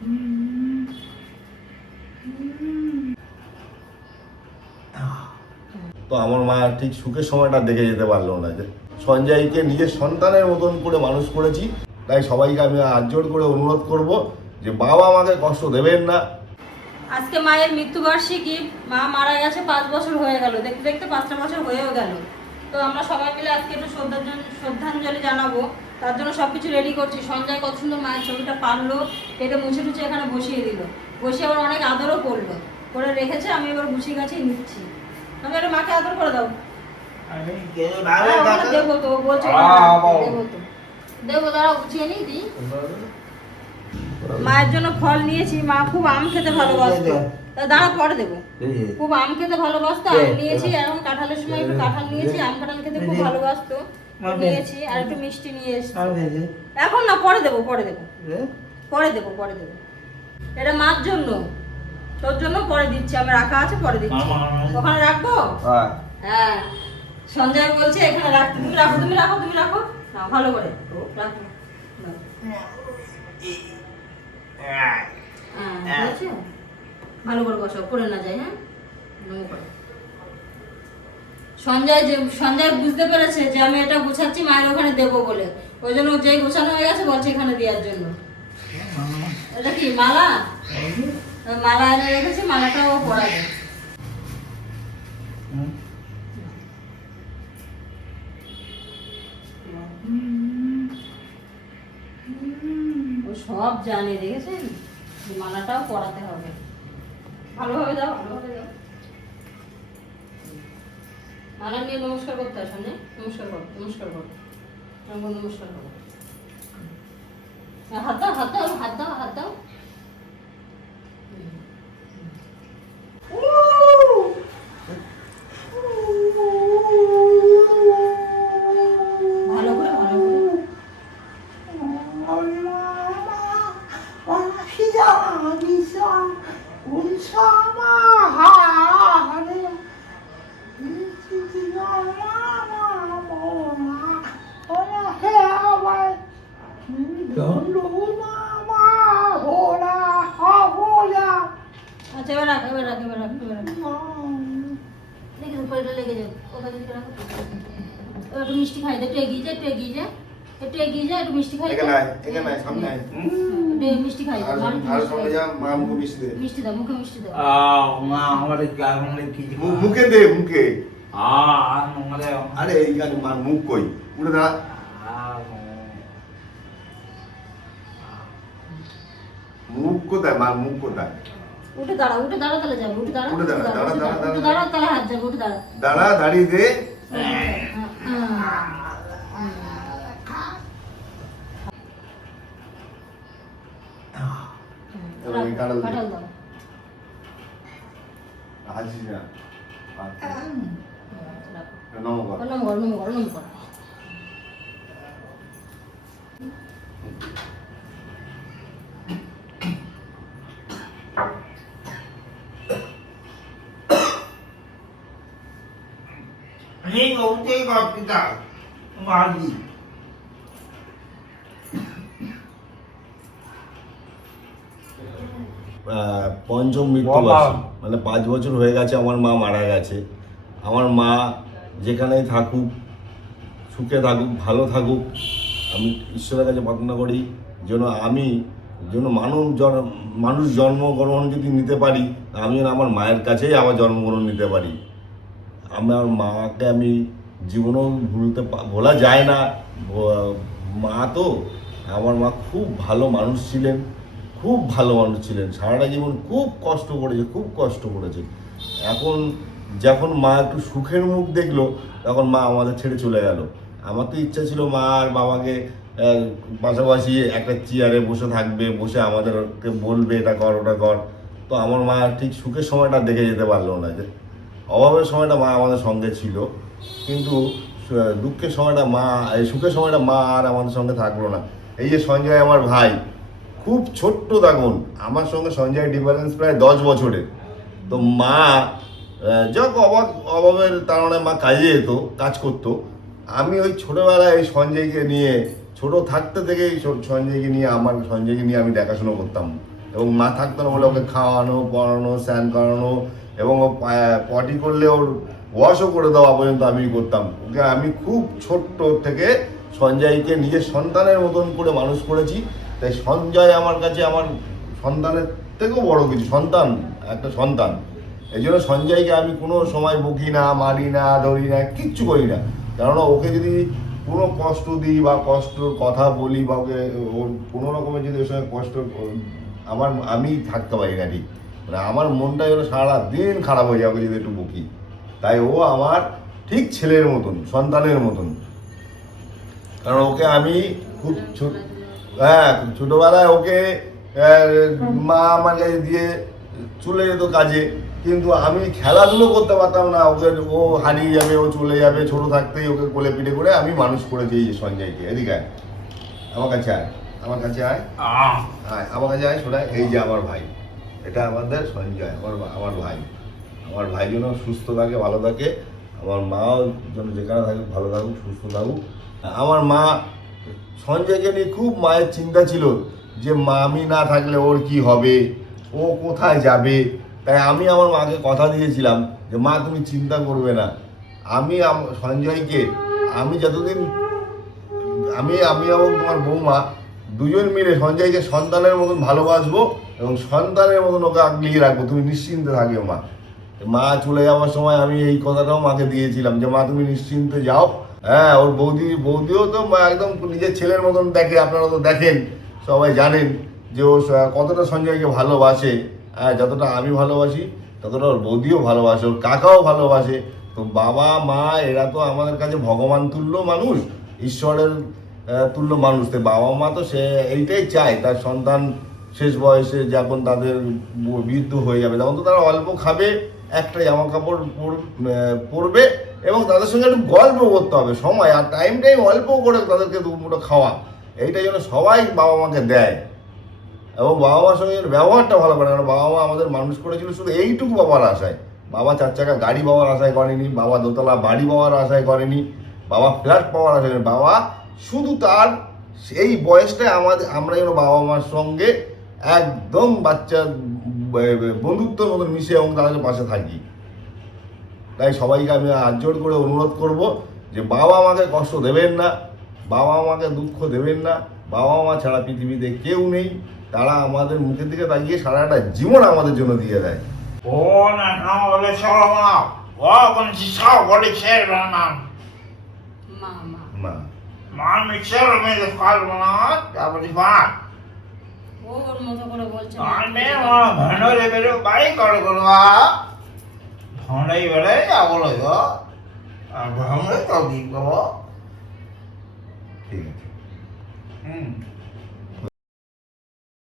তো আমার মা ঠিক সুখের সময়টা দেখে যেতে পারলো না, যে সঞ্জয়কে নিজের সন্তানের মতন করে মানুষ করেছি। তাই সবাইকে আমি হাত জোড় করে অনুরোধ করব যে বাবা আমাকে কষ্ট দেবেন না। আজকে মায়ের মৃত্যুবার্ষিকী, মা মারা গেছে 5 বছর হয়ে গেল, দেখতে দেখতে 5টা বছর হয়েও গেল। তো আমরা সবাই মিলে আজকে একটু শ্রদ্ধাঞ্জলি জানাবো, তার জন্য সবকিছু রেডি করছি। সঞ্জয় কত সুন্দর মায়ের ছবিটা পারলো, কেটে মুছে টুছে এখানে বসিয়ে দিল, বসিয়ে আবার অনেক আদরও করলো, করে রেখেছে। আমি এবার গুছিয়ে গাছিয়ে নিচ্ছি। আমি একটা মাকে আদর করে দাও। দেবো তো, বলছো দেবো তো, দেবো, দাঁড়াও গুছিয়ে নিই দিই। মায়ের জন্য ফল নিয়েছি, মা খুব আম খেতে ভালোবাসতো, দাঁড়া পরে দেবো। খুব আম খেতে ভালোবাসতো, আম নিয়েছি। এখন কাঁঠালের সময় একটু কাঁঠাল নিয়েছি, আম কাঁঠাল খেতে খুব ভালোবাসতো, নিয়েছি। আর একটু মিষ্টি নিয়ে এসেছি। এখন না, পরে দেবো, পরে দেবো, পরে দেবো, পরে দেবো। এটা মার জন্য, তোর জন্য পরে দিচ্ছি। আমি রাখা আছে, পরে দিচ্ছি। ওখানে রাখবো? হ্যাঁ, সঞ্জয় বলছে এখানে রাখতে। তুমি রাখো, তুমি রাখো, তুমি রাখো না, ভালো করে রাখো। ভালো করে বসো, পড়ে না যায়। হ্যাঁ, সঞ্জয় বুঝতে পেরেছে যে আমি এটা গুছাচ্ছি মায়ের ওখানে দেবো বলে, ওই জন্য যেই গোছানো হয়ে গেছে বলছে এখানে দেওয়ার জন্য। এটা কি মালা? মালা এনে রেখেছি, মালাটাও পরাবে। ও সব জানে, দেখেছেন? মালাটাও পরাতে হবে। ভালোভাবে দাও, ভালোভাবে দাও। মালা নিয়ে নমস্কার করতে হয়। সামনে নমস্কার করো, নমস্কার করো, নমস্কার করো। হাত দাও, হাত দাও, হাত দাও, হাত দাও। ভালো করে, ভালো করে। আচ্ছা, এবার রাখ, এবার রাখ, এবার রাখ, এবার রাখ। লেগে যাও, পয়টা লেগে যাও। ওখানে রাখো। একটু মিষ্টি খাই দে, একটু এগিয়ে যা, একটু এগিয়ে যা, একটু এগিয়ে যা, একটু মিষ্টি খাই। এখানে আয়, এখানে আয়, সামনে আয়। মিষ্টি খাই। আর সামনে যা, মা মুখে মিষ্টি দে। মিষ্টি দাও, মুখে মিষ্টি দাও। মা আমারে গামলে কি মুখে দে, মুখে। আমারে আরে এই গান মার মুখ কই? উঠে দাঁড়া। মুখ কোথায়? মার মুখ কোথায়? উঠে দাঁড়া, উঠে দাঁড়া, তাহলে যাবে। উঠে দাঁড়া, উঠে দাঁড়া, দাঁড়া, দাঁড়া, উঠে দাঁড়া, তাহলে হাত যাবে। উঠে দাঁড়া, দাঁড়া, দাঁড়িয়ে দে। কাঁঠাল দাও। হাসিস না। নমস্কার। নমস্কার, নমস্কার, নমস্কার। Ini ngomong kok kita lagi. পঞ্চম মৃত্যুবার্ষিকী, মানে 5 বছর হয়ে গেছে আমার মা মারা গেছে। আমার মা যেখানেই থাকুক, সুখে থাকুক, ভালো থাকুক। আমি ঈশ্বরের কাছে প্রার্থনা করি যেন মানুষ জন্মগ্রহণ যদি নিতে পারি, আমি যেন আমার মায়ের কাছেই আবার জন্মগ্রহণ নিতে পারি। আমার মাকে আমি জীবনেও ভোলা যায় না। মা তো, আমার মা খুব ভালো মানুষ ছিলেন, খুব ভালো মানুষ ছিলেন। সারাটা জীবন খুব কষ্ট করেছে। এখন যখন মা একটু সুখের মুখ দেখলো, তখন মা আমাদের ছেড়ে চলে গেল। আমার তো ইচ্ছা ছিল মা আর বাবাকে পাশাপাশি একটা চেয়ারে বসে থাকবে, বসে আমাদেরকে বলবে এটা কর, ওটা কর। তো আমার মা ঠিক সুখের সময়টা দেখে যেতে পারলো না। যে অভাবের সময়টা মা আমাদের সঙ্গে ছিল, কিন্তু দুঃখের সময়টা সুখের সময়টা মা আর আমাদের সঙ্গে থাকলো না। এই যে সঞ্জয় আমার ভাই, খুব ছোট্ট তখন, আমার সঙ্গে সঞ্জয় ডিফারেন্স প্রায় 10 বছরের। তো মা যখন অভাবের কারণে মা কাজ করতো। আমি ওই ছোটোবেলায় এই সঞ্জয়কে নিয়ে, ছোটো থাকতে থেকেই সঞ্জয়কে নিয়ে আমি দেখাশোনা করতাম। এবং মা থাকতো না বলে ওকে খাওয়ানো, পড়ানো, স্নান করানো, এবং ও পটি করলে ওর ওয়াশও করে দেওয়া পর্যন্ত আমি করতাম। ওকে আমি খুব ছোট্ট থেকে সঞ্জয়কে নিজের সন্তানের মতন করে মানুষ করেছি। তাই সঞ্জয় আমার কাছে আমার সন্তানের থেকেও বড় কিছু, সন্তান, একটা সন্তান। এই জন্য সঞ্জয়কে আমি কোনো সময় বকি না, মারি না, ধরি না, কিচ্ছু করি না। কেননা ওকে যদি কোনো কষ্ট দিই বা কষ্টর কথা বলি বা ওকে ওর কোনো রকমের যদি ওর সঙ্গে কষ্ট আমি থাকতে পারি না ঠিক, মানে আমার মনটা যেন সারা দিন খারাপ হয়ে যাবে যদি একটু বকি। তাই ও আমার ঠিক ছেলের মতন, সন্তানের মতন। কারণ ওকে আমি খুব ছোটবেলায় ওকে মা আমার কাছে দিয়ে চলে যেত কাজে, কিন্তু আমি খেলাধুলো করতে পারতাম না। ওকে ও হারিয়ে যাবে, ও চলে যাবে, ছোট থাকতেই ওকে কোলে পিঠে করে আমি মানুষ করেছি এই যে সঞ্জয়কে। এদিকে আয়, আমার কাছে আয়, আমার কাছে আয়, আয় আমার কাছে আয়, শোনায়। এই যে আমার ভাই, এটা আমাদের সঞ্জয়, আমার ভাই। আমার ভাই যেন সুস্থ থাকে, ভালো থাকে, আমার মাও যেন যেখানে থাকুক ভালো থাকুক, সুস্থ থাকুক। আমার মা সঞ্জয়কে নিয়ে খুব মায়ের চিন্তা ছিল যে মা আমি না থাকলে ওর কি হবে, ও কোথায় যাবে। তাই আমি আমার মাকে কথা দিয়েছিলাম যে মা তুমি চিন্তা করবে না, আমি সঞ্জয়কে আমি যতদিন আমি এবং তোমার বৌমা দুজন মিলে সঞ্জয়কে সন্তানের মতন ভালোবাসবো এবং সন্তানের মতন ওকে আগলিয়ে রাখবো, তুমি নিশ্চিন্তে থাকিও মা। মা চলে যাওয়ার সময় আমি এই কথাটাও মাকে দিয়েছিলাম যে মা তুমি নিশ্চিন্তে যাও। হ্যাঁ, ওর বৌদিও তো একদম নিজের ছেলের মতন দেখে, আপনারা তো দেখেন, সবাই জানেন যে ও কতটা সঞ্জয়কে ভালোবাসে। হ্যাঁ, যতটা আমি ভালোবাসি ততটা ওর বৌদিও ভালোবাসে, ওর কাকাও ভালোবাসে। তো বাবা মা এরা তো আমাদের কাছে ভগবান তুল্য মানুষ, ঈশ্বরের তুল্য মানুষ। তো বাবা মা তো সে এইটাই চায় তার সন্তান শেষ বয়সে যখন তাদের বৃদ্ধ হয়ে যাবে তখন তো তারা অল্প খাবে, একটা জামা কাপড় পরবে এবং তাদের সঙ্গে একটু গল্প করতে হবে, সময় আর টাইম অল্প করে তাদেরকে দুমুঠো খাওয়া, এইটা যেন সবাই বাবা মাকে দেয় এবং বাবা মার সঙ্গে ব্যবহারটা ভালো করে। কারণ বাবা মা আমাদের মানুষ করেছিল শুধু এইটুকু বাবার আশায়। বাবা 4 চাকা গাড়ি পাওয়ার আশায় করেনি, বাবা দোতলা বাড়ি পাওয়ার আশায় করেনি, বাবা ফ্ল্যাট পাওয়ার আশায় করেনি। বাবা শুধু তার এই বয়সটায় আমরা যেন বাবা মার সঙ্গে একদম বাচ্চা বন্ধুত্বের মতন মিশে এবং তাদের পাশে থাকি। তাই সবাইকে আমি হাত জোড় করে অনুরোধ করব যে বাবা মাকে কষ্ট দেবেন না, বাবা মাকে দুঃখ দেবেন না। বাবা মা ছাড়া পৃথিবীতে কেউ নেই, তারা আমাদের মুখের দিকে তাকিয়ে সারাটা জীবন আমাদের জন্য দিয়ে দেয়। ও ওর মতো করে বলছে ঠিক আছে।